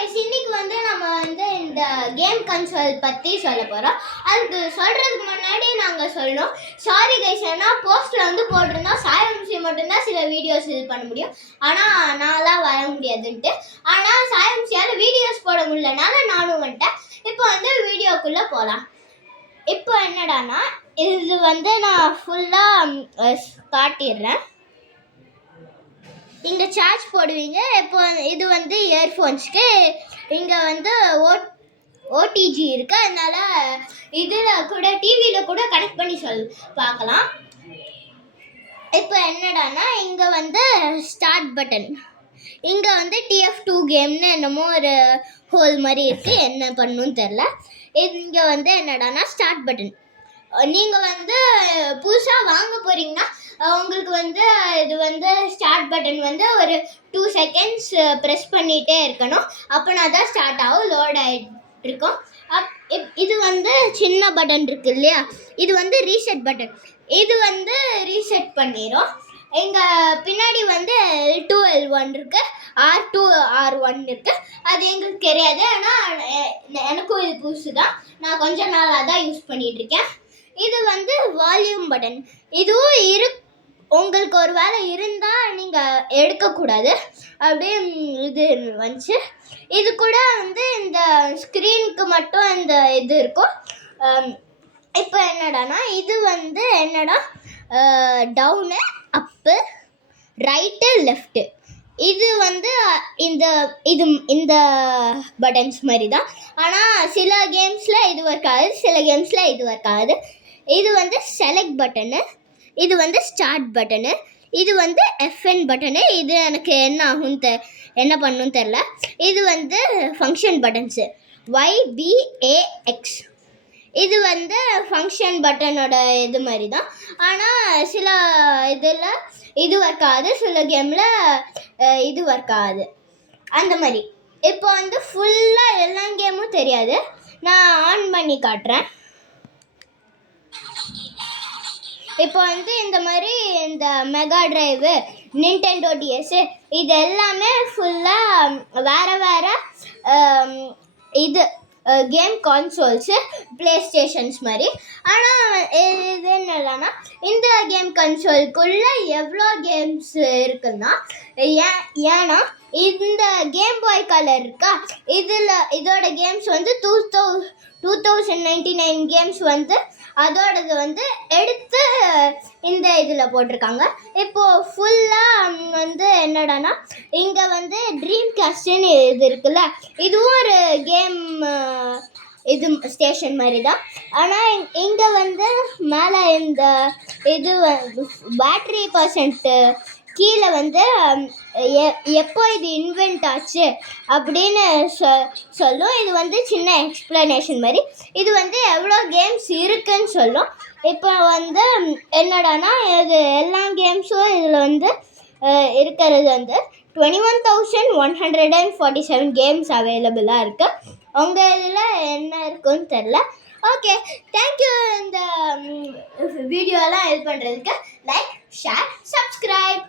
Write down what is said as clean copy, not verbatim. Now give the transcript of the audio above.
இன்னைக்கு நம்ம இந்த கேம் கன்சோல் பற்றி சொல்ல போகிறோம். அதுக்கு சொல்கிறதுக்கு முன்னாடி நாங்கள் சொல்லணும், சாரி கைஸ், ஏன்னா போஸ்ட்டில் போட்டிருந்தோம் சாயம்சி மட்டும்தான் சில வீடியோஸ் இது பண்ண முடியும், ஆனால் நான்லாம் வர முடியாதுன்ட்டு. ஆனால் சாயம்சியால் வீடியோஸ் போட முடியலனால நானும் வந்துட்டேன். இப்போ வீடியோக்குள்ளே போகலாம். இப்போ என்னடானா, இது நான் ஃபுல்லாக காட்டிடுறேன். இங்கே சார்ஜ் போடுவீங்க. இப்போ இது இயர்ஃபோன்ஸ்க்கு இங்கே ஓடிஜி இருக்குது, அதனால் இதில் கூட டிவியில் கூட கனெக்ட் பண்ணி பார்க்கலாம். இப்போ என்னடானா, இங்கே ஸ்டார்ட் பட்டன், இங்கே TF2 கேம்னு என்னமோ ஒரு ஹோல் மாதிரி இருக்குது, என்ன பண்ணணும்னு தெரில. இங்கே என்னடானா ஸ்டார்ட் பட்டன். நீங்கள் புதுசாக வாங்க போகிறீங்கன்னா உங்களுக்கு இது ஸ்டார்ட் பட்டன் ஒரு 2 செகண்ட்ஸ் ப்ரெஸ் பண்ணிகிட்டே இருக்கணும். அப்போனா தான் ஸ்டார்ட் ஆகும், லோட் ஆகிட்டு இருக்கும். இது சின்ன பட்டன் இருக்குது இல்லையா, இது ரீசெட் பட்டன். இது ரீசெட் பண்ணிடும். எங்கள் பின்னாடி L2 L1 இருக்குது, R2 R1 இருக்குது. அது எங்களுக்கு தெரியாது, ஆனால் எனக்கும் இது புதுசு தான், நான் கொஞ்ச நாளாக தான் யூஸ் பண்ணிகிட்ருக்கேன். இது வால்யூம் பட்டன். இதுவும் உங்களுக்கு ஒரு வேலை இருந்தால் நீங்கள் எடுக்கக்கூடாது, அப்படியே இது வந்துச்சு. இது கூட இந்த ஸ்க்ரீனுக்கு மட்டும் இந்த இது இருக்கும். இப்போ என்னடானா, இது என்னடா டவுனு, அப்பு, ரைட்டு, லெஃப்ட்டு. இது இந்த இது இந்த பட்டன்ஸ் மாதிரி தான், ஆனால் சில கேம்ஸில் இது ஒர்க் ஆகுது, சில கேம்ஸில் இது ஒர்க் ஆகுது. இது செலக்ட் பட்டனு, இது ஸ்டார்ட் பட்டனு, இது FN பட்டனு. இது எனக்கு என்ன ஆகும்னு என்ன பண்ணணும்னு தெரில. இது ஃபங்க்ஷன் பட்டன்ஸு, YBAX. இது ஃபங்க்ஷன் பட்டனோட இது மாதிரி தான், ஆனால் சில இதில் இது ஒர்க் ஆகுது, சில கேமில் இது ஒர்க் ஆகுது, அந்த மாதிரி. இப்போ ஃபுல்லாக எல்லா கேமும் தெரியாது, நான் ஆன் பண்ணி காட்டுறேன். இப்போ இந்த மாதிரி இந்த மெகா டிரைவு, நிண்டெண்டோ DS, இது எல்லாமே ஃபுல்லாக வேறு வேறு இது கேம் கான்சோல்ஸு, ப்ளே ஸ்டேஷன்ஸ் மாதிரி. ஆனால் இது என்னன்னா, இந்த கேம் கன்சோலுக்குள்ளே எவ்வளோ கேம்ஸ் இருக்குன்னா, ஏன்னா இந்த கேம் பாய் கலர் இருக்கா, இதோட கேம்ஸ் 2099 கேம்ஸ் அதோடது எடுத்து இந்த இதில் போட்டிருக்காங்க. இப்போது ஃபுல்லாக என்னடானா, இங்கே ட்ரீம் கேஸ்ட்னு இது இருக்குல்ல, இதுவும் ஒரு கேம் இது ஸ்டேஷன் மாதிரி தான். ஆனால் இங்கே மேலே இந்த இது பேட்ரி பர்சன்ட்டு கீழே எப்போ இது இன்வென்ட் ஆச்சு அப்படின்னு சொல்லும். இது சின்ன எக்ஸ்ப்ளனேஷன் மாதிரி. இது எவ்வளோ கேம்ஸ் இருக்குன்னு சொல்லும். இப்போ என்னடானா, இது எல்லா கேம்ஸும் இதில் இருக்கிறது 21,147 கேம்ஸ் அவைலபிளாக இருக்குது. உங்கள் இதில் என்ன இருக்குன்னு தெரில. ஓகே, தேங்க்யூ இந்த வீடியோலாம் இது பண்ணுறதுக்கு. Like, share, subscribe.